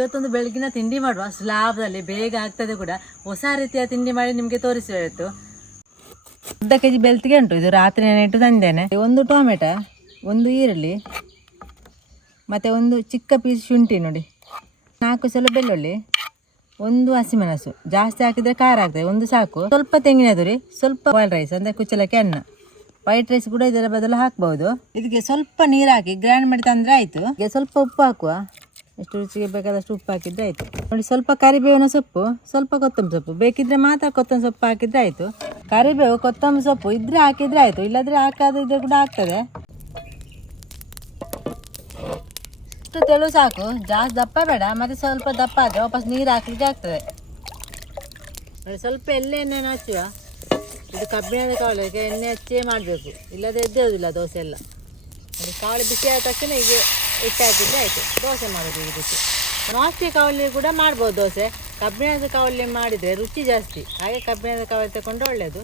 ಇವತ್ತೊಂದು ಬೆಳಗಿನ ತಿಂಡಿ ಮಾಡುವ. ಸ್ಲಾಬ್ದಲ್ಲಿ ಬೇಗ ಆಗ್ತದೆ ಕೂಡ. ಹೊಸ ರೀತಿಯ ತಿಂಡಿ ಮಾಡಿ ನಿಮಗೆ ತೋರಿಸುವ ಇವತ್ತು. ಅರ್ಧ ಕೆ ಜಿ ಬೆಳ್ತಿಗೆ ಉಂಟು. ಇದು ರಾತ್ರಿ ನೆನೆಟ್ಟು ತಂದೇನೆ. ಒಂದು ಟೊಮೆಟೊ, ಒಂದು ಈರುಳ್ಳಿ, ಮತ್ತು ಒಂದು ಚಿಕ್ಕ ಪೀಸ್ ಶುಂಠಿ ನೋಡಿ. ನಾಲ್ಕು ಸಲ ಬೆಳ್ಳುಳ್ಳಿ, ಒಂದು ಹಸಿಮೆಣಸು. ಜಾಸ್ತಿ ಹಾಕಿದರೆ ಖಾರ ಆಗ್ತದೆ. ಒಂದು ಸಾಕು. ಸ್ವಲ್ಪ ತೆಂಗಿನ ತುರಿ, ಸ್ವಲ್ಪ ಬಾಯ್ಲ್ ರೈಸ್ ಅಂದರೆ ಕುಚ್ಚಲಕ್ಕಿ ಅನ್ನ. ವೈಟ್ ರೈಸ್ ಕೂಡ ಇದರ ಬದಲು ಹಾಕ್ಬೋದು. ಇದಕ್ಕೆ ಸ್ವಲ್ಪ ನೀರು ಹಾಕಿ ಗ್ರೈಂಡ್ ಮಾಡಿ ತಂದರೆ ಆಯಿತು. ಸ್ವಲ್ಪ ಉಪ್ಪು ಹಾಕುವ. ಎಷ್ಟು ರುಚಿಗೆ ಬೇಕಾದಷ್ಟು ಉಪ್ಪು ಹಾಕಿದ್ರೆ ಆಯಿತು. ನೋಡಿ, ಸ್ವಲ್ಪ ಕರಿಬೇವಿನ ಸೊಪ್ಪು, ಸ್ವಲ್ಪ ಕೊತ್ತಂಬರಿ ಸೊಪ್ಪು. ಬೇಕಿದ್ರೆ ಮಾತ್ರ ಕೊತ್ತಂಬರಿ ಸೊಪ್ಪು ಹಾಕಿದ್ರೆ ಆಯಿತು. ಕರಿಬೇವು, ಕೊತ್ತಂಬರಿ ಸೊಪ್ಪು ಇದ್ರೆ ಹಾಕಿದ್ರೆ ಆಯಿತು. ಇಲ್ಲದ್ರೆ ಹಾಕಾದಿದ್ರೆ ಕೂಡ ಆಗ್ತದೆ. ಇಷ್ಟು ತೆಳು ಸಾಕು. ಜಾಸ್ತಿ ದಪ್ಪ ಬೇಡ. ಮತ್ತೆ ಸ್ವಲ್ಪ ದಪ್ಪ ಆದರೆ ವಾಪಸ್ ನೀರು ಹಾಕಲಿಕ್ಕೆ ಆಗ್ತದೆ. ನೋಡಿ, ಸ್ವಲ್ಪ ಎಣ್ಣೆ ಹಚ್ಚುವ ಇದು ಕಬ್ಬಿಣದ ಕಾವಲಿಗೆ ಎಣ್ಣೆ ಹಚ್ಚೇ ಮಾಡಬೇಕು. ಇಲ್ಲದೆ ಎದ್ದೇಳುವುದಿಲ್ಲ ದೋಸೆ ಎಲ್ಲ. ಕಾಳು ಬಿಸಿ ಆದ ತಕ್ಷಣ ಈಗ ಇಟ್ಟು ಹಾಕಿದ್ರೆ ಆಯಿತು. ದೋಸೆ ಮಾಡೋದು ಈ ರೀತಿ. ನಾಸ್ತಿ ಕಾವಲಿ ಕೂಡ ಮಾಡ್ಬೋದು ದೋಸೆ. ಕಬ್ಬಿಣದ ಕಾವಲಿ ಮಾಡಿದರೆ ರುಚಿ ಜಾಸ್ತಿ. ಹಾಗೆ ಕಬ್ಬಿಣದ ಕಾವಲಿ ತಗೊಂಡು ಒಳ್ಳೆಯದು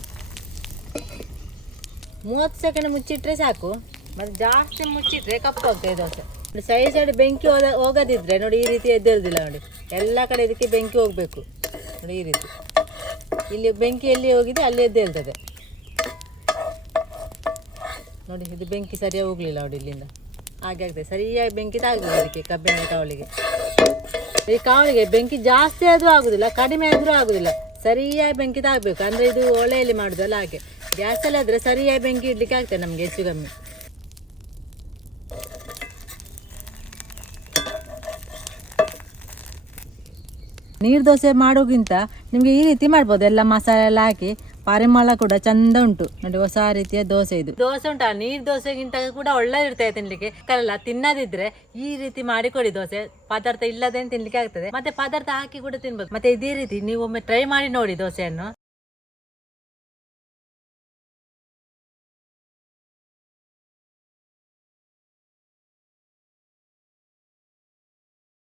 ಮೂವತ್ತು ಸೆಕೆಂಡ್ ಮುಚ್ಚಿಟ್ರೆ ಸಾಕು. ಮತ್ತೆ ಜಾಸ್ತಿ ಮುಚ್ಚಿಟ್ರೆ ಕಪ್ಪು ಆಗ್ತದೆ ದೋಸೆ. ಸೈಡ್ ಸೈಡ್ ಬೆಂಕಿ ಹೋದ ಹೋಗದಿದ್ರೆ ನೋಡಿ ಈ ರೀತಿ ಎದ್ದೇಳುದಿಲ್ಲ ನೋಡಿ. ಎಲ್ಲ ಕಡೆ ಇದಕ್ಕೆ ಬೆಂಕಿ ಹೋಗಬೇಕು. ನೋಡಿ ಈ ರೀತಿ. ಇಲ್ಲಿ ಬೆಂಕಿ ಎಲ್ಲಿ ಹೋಗಿದೆ, ಅಲ್ಲಿ ಎದ್ದೇಳ್ತದೆ. ನೋಡಿ, ಇದು ಬೆಂಕಿ ಸರಿಯಾಗಿ ಹೋಗಲಿಲ್ಲ ನೋಡಿ ಇಲ್ಲಿಂದ. ಹಾಗೆ ಆಗ್ತದೆ ಸರಿಯಾಗಿ ಬೆಂಕಿ ತಾಗಲಿಲ್ಲ ಅದಕ್ಕೆ ಕಬ್ಬಿನ ಕಾವಳಿಗೆ. ಈ ಕಾವಳಿಗೆ ಬೆಂಕಿ ಜಾಸ್ತಿ ಆದರೂ ಆಗುದಿಲ್ಲ, ಕಡಿಮೆ ಆದರೂ ಆಗುದಿಲ್ಲ. ಸರಿಯಾಗಿ ಬೆಂಕಿ ತಾಗಬೇಕು. ಅಂದರೆ ಇದು ಒಲೆಯಲ್ಲಿ ಮಾಡುದಲ್ಲ ಹಾಗೆ. ಗ್ಯಾಸಲ್ಲಿ ಆದರೆ ಸರಿಯಾಗಿ ಬೆಂಕಿ ಇಡ್ಲಿಕ್ಕೆ ಆಗ್ತದೆ ನಮಗೆ ಹೆಚ್ಚು ಕಮ್ಮಿ. ನೀರು ದೋಸೆ ಮಾಡೋಕ್ಕಿಂತ ನಿಮಗೆ ಈ ರೀತಿ ಮಾಡ್ಬೋದು. ಎಲ್ಲ ಮಸಾಲೆ ಎಲ್ಲ ಹಾಕಿ ಪರಿಮಳ ಕೂಡ ಚಂದ ಉಂಟು. ನೋಡಿ, ಹೊಸ ರೀತಿಯ ದೋಸೆ ಇದು. ದೋಸೆ ಉಂಟಾ? ನೀರು ದೋಸೆಗಿಂತ ಕೂಡ ಒಳ್ಳೆ ಇರ್ತದೆ ತಿನ್ಲಿಕ್ಕೆ. ಕಲ್ಲ ತಿನ್ನದಿದ್ರೆ ಈ ರೀತಿ ಮಾಡಿ ಕೊಡಿ ದೋಸೆ. ಪದಾರ್ಥ ಇಲ್ಲದೆ ತಿನ್ಲಿಕ್ಕೆ ಆಗ್ತದೆ. ಮತ್ತೆ ಪದಾರ್ಥ ಹಾಕಿ ಕೂಡ ತಿನ್ಬೋದು. ಮತ್ತೆ ಇದೇ ರೀತಿ ನೀವು ಒಮ್ಮೆ ಟ್ರೈ ಮಾಡಿ ನೋಡಿ ದೋಸೆಯನ್ನು.